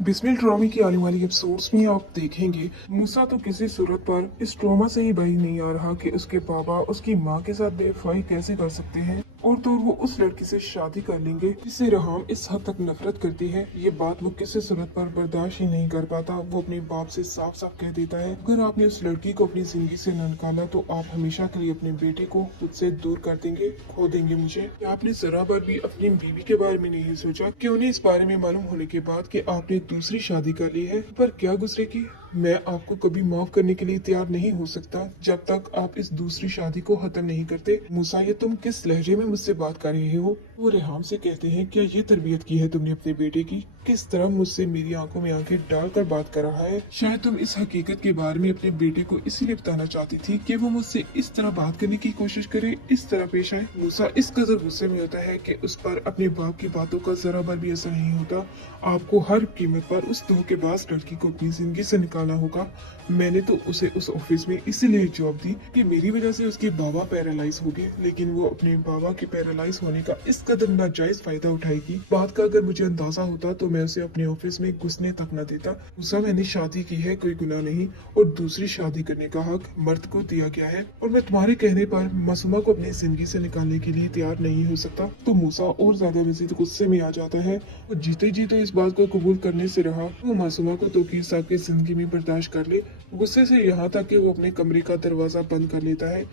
बिस्मिल ड्रामे की आने वाली एपिसोड्स में आप देखेंगे मूसा तो किसी सूरत पर इस ट्रॉमा से ही बाहर नहीं आ रहा कि उसके पापा उसकी माँ के साथ बेवफाई कैसे कर सकते हैं और तो वो उस लड़की से शादी कर लेंगे जिससे रेहाम इस हद तक नफरत करती है। ये बात वो किसी सूरत पर बर्दाश्त ही नहीं कर पाता। वो अपने बाप से साफ साफ कह देता है, अगर आपने उस लड़की को अपनी जिंदगी से न निकाला तो आप हमेशा के लिए अपने बेटे को खुद से दूर कर देंगे, खो देंगे मुझे। क्या आपने जरा बार भी अपनी बीवी के बारे में नहीं सोचा कि उन्हें इस बारे में मालूम होने के बाद कि आपने दूसरी शादी कर ली है पर क्या गुजरेगी। मैं आपको कभी माफ करने के लिए तैयार नहीं हो सकता जब तक आप इस दूसरी शादी को खत्म नहीं करते। मूसा, ये तुम किस लहजे में मुझसे बात कर रहे हो? वो रेहाम से कहते हैं, क्या ये तरबियत की है तुमने अपने बेटे की? किस तरह मुझसे मेरी आंखों में आंखें डालकर बात कर रहा है। शायद तुम इस हकीकत के बारे में अपने बेटे को इसीलिए बताना चाहती थी कि वो मुझसे इस तरह बात करने की कोशिश करे, इस तरह पेश आए। मूसा इस कदर गुस्से में होता है कि उस पर अपने बाप की बातों का जरा बार भी असर नहीं होता। आपको हर कीमत पर उस धोखेबाज लड़की को अपनी जिंदगी से निकालना होगा। मैंने तो उसे उस ऑफिस में इसीलिए जॉब दी कि मेरी वजह से उसके बाबा पैरालाइज हो गए, लेकिन वो अपने बाबा के पैरालाइज होने का इस कदर नाजायज फायदा उठाएगी। बात का अगर मुझे अंदाजा होता तो मैं उसे अपने ऑफिस में घुसने तक न देता। मूसा, मैंने शादी की है, कोई गुनाह नहीं, और दूसरी शादी करने का हक मर्द को दिया गया है और मैं तुम्हारे कहने पर मासूमा को अपनी जिंदगी से निकालने के लिए तैयार नहीं हो सकता। तो मूसा और ज्यादा मजीद गुस्से में आ जाता है और जीते जी तो इस बात को कबूल करने से रहा वो मासूमा को तौकीर साहब की जिंदगी में बर्दाश्त कर ले। गुस्से से यहाँ तक कि वो अपने कमरे का दरवाजा बंद कर लेता है।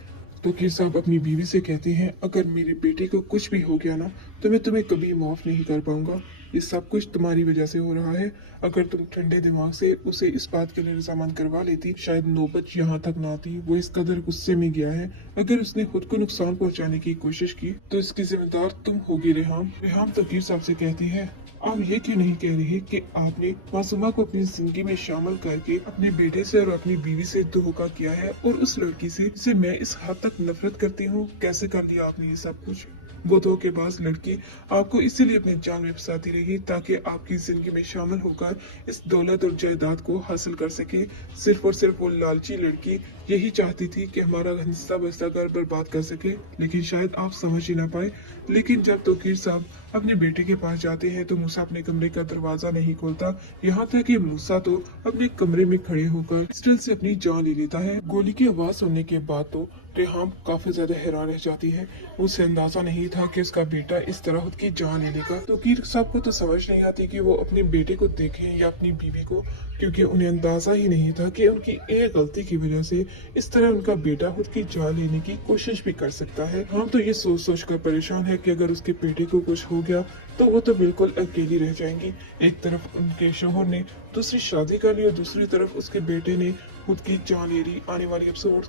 तौकीर साहब अपनी बीवी से कहते हैं, अगर मेरे बेटे को कुछ भी हो गया ना तो मैं तुम्हें कभी माफ नहीं कर पाऊंगा। ये सब कुछ तुम्हारी वजह से हो रहा है। अगर तुम ठंडे दिमाग से उसे इस बात के लिए रजामंद करवा लेती शायद नौबत यहाँ तक ना आती। वो इस कदर गुस्से में गया है, अगर उसने खुद को नुकसान पहुँचाने की कोशिश की तो इसकी जिम्मेदार तुम होगी रेहाम। रेहाम तौकीर साहब से कहती है, आप ये क्यों नहीं कह रहे कि आपने मासूमा को अपनी जिंदगी में शामिल करके अपने बेटे से और अपनी बीवी से धोखा किया है और उस लड़की से जिसे मैं इस हद तक नफरत करती हूँ। कैसे कर लिया आपने ये सब कुछ? वो धोखेबाज लड़की आपको इसीलिए अपनी जान में फंसाती रही ताकि आपकी जिंदगी में शामिल होकर इस दौलत और जायदाद को हासिल कर सके। सिर्फ और सिर्फ वो लालची लड़की यही चाहती थी कि हमारा हिस्सा बस्ता घर बर्बाद कर सके, लेकिन शायद आप समझ ही ना पाए। लेकिन जब तौकीर साहब अपने बेटे के पास जाते हैं तो मूसा अपने कमरे का दरवाजा नहीं खोलता। यहाँ तक कि मूसा तो अपने कमरे में खड़े होकर पिस्टल से अपनी जान ले लेता है। गोली की आवाज सुनने के बाद तो रेहाम काफी ज्यादा हैरान रह जाती है। उसे अंदाजा नहीं था कि उसका बेटा इस तरह खुद की जान ले लेगा। तौकीर साहब को तो समझ नहीं आती कि वो अपने बेटे को देखें या अपनी बीवी को, क्योंकि उन्हें अंदाजा ही नहीं था कि उनकी एक गलती की वजह से इस तरह उनका बेटा खुद की जान लेने की कोशिश भी कर सकता है। हम तो ये सोच सोच कर परेशान है कि अगर उसके बेटे को कुछ हो गया तो वो तो बिल्कुल अकेली रह जाएंगी। एक तरफ उनके शोहर ने दूसरी शादी कर ली और दूसरी तरफ उसके बेटे ने खुद की जान ले ली। आने वाली एपिसोड